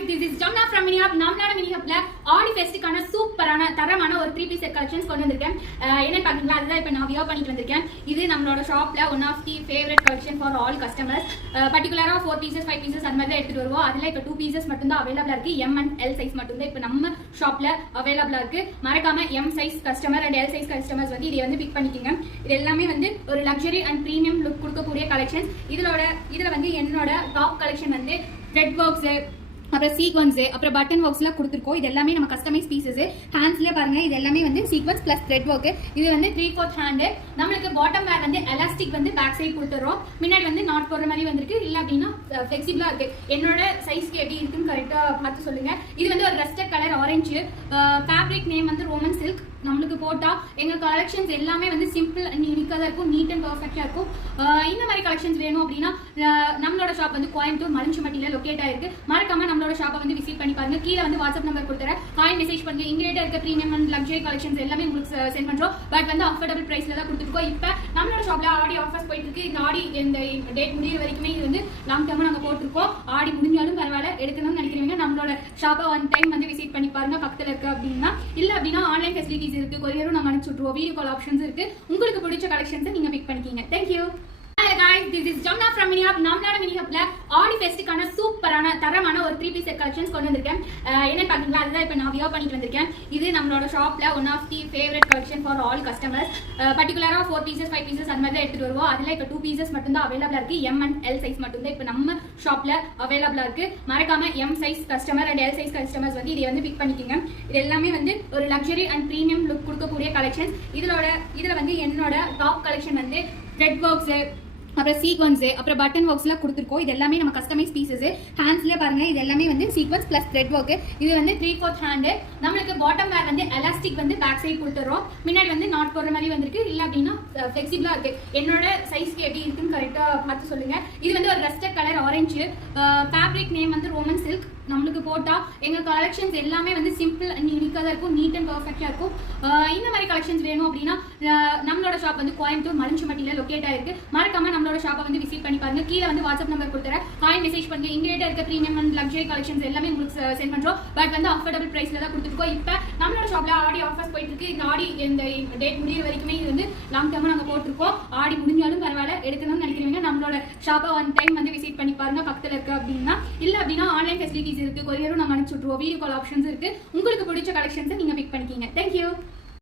guys, this is Jamna from Minihub. நம்மளோட மினிஹப்ல ஆடி ஃபெஸ்டுக்கான சூப்பரான தரமான ஒரு 3 பீஸ் செட் கலெக்ஷன்ஸ் கொண்டு வந்திருக்கேன். என்ன பாத்தீங்களா, அதுதான் இப்போ நான் வியர் பண்ணிட்டு வந்திருக்கேன். இது நம்மளோட ஷாப்ல one of the favourite collection for all customers. பர்టిక్యులரா 4 பீசஸ் 5 பீசஸ் அந்த மாதிரி தான் எடுத்துட்டு வருவோம். அதுல இப்போ 2 பீசஸ் மட்டும் தான் அவைலபிளா இருக்கு. M and L சைஸ் மட்டும் தான் இப்போ நம்ம ஷாப்ல அவைலபிளா இருக்கு. மறக்காம M size customer and L size customers வந்து இதை வந்து பிக் பண்ணிக்கங்க. இது எல்லாமே வந்து ஒரு லக்ஸரி அண்ட் பிரீமியம் லுக் கொடுக்கக்கூடிய கலெக்ஷன்ஸ். இதுல வந்து என்னோட டாப் கலெக்ஷன் வந்து த்ரெட் ஒர்க்ஸ், அப்புறம் சீக்வன்ஸ், அப்புறம் பட்டன் ஒர்க்ஸ்லாம் கொடுத்துருக்கோம். இது எல்லாமே நம்ம கஸ்டமைஸ் பீசஸ். ஹேண்ட்ஸ்ல பாருங்க, இது எல்லாமே வந்து சீக்வன்ஸ் பிளஸ் த்ரெட் ஒர்க். இது வந்து 3/4 ஹேண்ட். நம்மளுக்கு பாட்டம் வேர் வந்து எலாஸ்டிக் வந்து பேக் சைடு கொடுத்துறோம். முன்னாடி வந்து நாட் போடுற மாதிரி வந்திருக்கு. இல்ல அப்படின்னா ஃபிளெக்சிபிளா இருக்கு. என்னோட சைஸ்க்கு எப்படி இருக்குன்னு கரெக்டா பார்த்து சொல்லுங்க. இது வந்து ஒரு ரஸ்டட் கலர் ஆரஞ்சு. ஃபேப்ரிக் நேம் வந்து ரோமன் சில்க். நம்மளுக்கு போட்டா எங்க கலெக்ஷன்ஸ் எல்லாமே வந்து சிம்பிள் அண்ட் யூனிக்கா தான் இருக்கும். நீட் அண்ட் பர்ஃபெக்டா இருக்கும். இந்த மாதிரி கலெக்ஷன்ஸ் வேணும் அப்படின்னா நம்மளோட ஷாப் வந்து கோயம்புத்தூர் மலஞ்சிமட்டில லொகேட் ஆயிருக்கு. மறக்காம நம்மளோட ஷாப்பை வந்து விசிட் பண்ணி பாருங்க. கீழே வந்து வாட்ஸ்அப் நம்பர் கொடுத்துறேன். காய் மெசேஜ் பண்ணுங்க. இங்கிட்ட இருக்க பிரீமியம் அண்ட் லக்ஸரி கலெக்ஷன்ஸ் எல்லாமே உங்களுக்கு சென்ட் பண்றோம். பட் வந்து அஃபோர்டபிள் பிரைஸ்ல தான் கொடுத்துருக்கோம். இப்போ நம்மளோட ஷாப்ல ஆடி ஆஃபர்ஸ் போயிட்டு இருக்கு. இந்த ஆடி இந்த டேட் முடிகிற வரைக்குமே இது வந்து லாங் டேர்மா நாங்க போட்டிருக்கோம். ஆடி முடிஞ்சாலும் பரவாயில்ல, எடுக்கணும்னு நினைக்கிறீங்க நம்மளோட ஷாப்பை ஒன் டைம் வந்து விசிட் பண்ணி பாருங்க. பக்கத்துல இருக்கு அப்படின்னா. இல்ல அப்படின்னா ஆன்லைன் ஃபெசிலிட்டிஸ் இருக்கு. கொரியரும் நாங்க அனுப்பிச்சு விட்டுருவோம். வீடியோ கால் ஆப்ஷன்ஸ் இருக்கு. உங்களுக்கு பிடிச்ச கலெக்ஷன்ஸ் நீங்க பிக் பண்ணிக்கீங்க. Thank you. Hi guys, this is Jamna from Minihub. நம்மளோட மினிஹப்ல ஆடி ஃபெஸ்டுக்கான சூப்பரான தரமான ஒரு 3 பீஸ் செட் கலெக்ஷன்ஸ் கொண்டு வந்திருக்கேன். என்ன பாத்தீங்களா, அதுதான் இப்போ நான் வியர் பண்ணிட்டு வந்திருக்கேன். இது நம்மளோட ஷாப்ல one of the favourite collection for all customers. பர்టిక్యులரா 4 பீசஸ் 5 பீசஸ் அந்த மாதிரி தான் எடுத்துட்டு வருவோம். அதுல இப்போ 2 பீசஸ் மட்டும் தான் அவைலபிளா இருக்கு. M and L சைஸ் மட்டும் தான் இப்போ நம்ம ஷாப்ல அவைலபிளா இருக்கு. மறக்காம M size customer and L size customers வந்து இதை வந்து பிக் பண்ணிக்கங்க. இது எல்லாமே வந்து ஒரு லக்ஸரி அண்ட் பிரீமியம் லுக் கொடுக்கக்கூடிய கலெக்ஷன்ஸ். இதுல வந்து என்னோட டாப் கலெக்ஷன் வந்து த்ரெட் ஒர்க்ஸ், அப்புறம் சீக்வன்ஸ், அப்புறம் பட்டன் ஒர்க்ஸ்லாம் கொடுத்துருக்கோம். இது எல்லாமே நம்ம கஸ்டமைஸ் பீசஸ். ஹேண்ட்ஸ்ல பாருங்க, இது எல்லாமே வந்து சீக்வன்ஸ் பிளஸ் த்ரெட் ஒர்க். இது வந்து 3/4 ஹேண்ட். நம்மளுக்கு பாட்டம் வேர் வந்து எலாஸ்டிக் வந்து பேக் சைடு கொடுத்துறோம். முன்னாடி வந்து நாட் போடுற மாதிரி வந்திருக்கு. இல்ல அப்படின்னா ஃபிளெக்சிபிளா இருக்கு. என்னோட சைஸ்க்கு எப்படி இருக்குன்னு கரெக்டா பார்த்து சொல்லுங்க. இது வந்து ஒரு ரஸ்டட் கலர் ஆரஞ்சு. ஃபேப்ரிக் நேம் வந்து ரோமன் சில்க். நம்மளுக்கு போட்டா எங்க கலெக்ஷன்ஸ் எல்லாமே வந்து சிம்பிள் அண்ட் யூனிக்கா தான் இருக்கும். நீட் அண்ட் பர்ஃபெக்டா இருக்கும். இந்த மாதிரி கலெக்ஷன்ஸ் வேணும் அப்படின்னா நம்மளோட ஷாப் வந்து கோயம்புத்தூர் மலஞ்சிமட்டில லொகேட் ஆயிருக்கு. மறக்காம நம்மளோட ஷாப்பை வந்து விசிட் பண்ணி பாருங்க. கீழே வந்து வாட்ஸ்அப் நம்பர் கொடுத்துறேன். காய் மெசேஜ் பண்ணுங்க. இங்கிட்ட இருக்க பிரீமியம் அண்ட் லக்ஸரி கலெக்ஷன்ஸ் எல்லாமே உங்களுக்கு சென்ட் பண்றோம். பட் வந்து அஃபோர்டபிள் பிரைஸ்ல தான் கொடுத்துருக்கோம். இப்போ நம்மளோட ஷாப்ல ஆடி ஆஃபர்ஸ் போயிட்டு இருக்கு. இந்த ஆடி இந்த டேட் முடிகிற வரைக்குமே இது வந்து லாங் டேர்மா நாங்க போட்டிருக்கோம். ஆடி முடிஞ்சாலும் பரவாயில்ல, எடுக்கணும்னு நினைக்கிறீங்க நம்மளோட ஷாப்பை ஒன் டைம் வந்து விசிட் பண்ணி பாருங்க. பக்கத்துல இருக்கு அப்படின்னா. இல்ல அப்படின்னா ஆன்லைன் ஃபெசிலிட்டிஸ் இருக்கு. கொரியரும் நாங்க அனுப்பிச்சு விட்டுருவோம். வீடியோ கால் ஆப்ஷன்ஸ் இருக்கு. உங்களுக்கு பிடிச்ச கலெக்ஷன்ஸ் நீங்க பிக் பண்ணிக்கீங்க. தேங்க்யூ.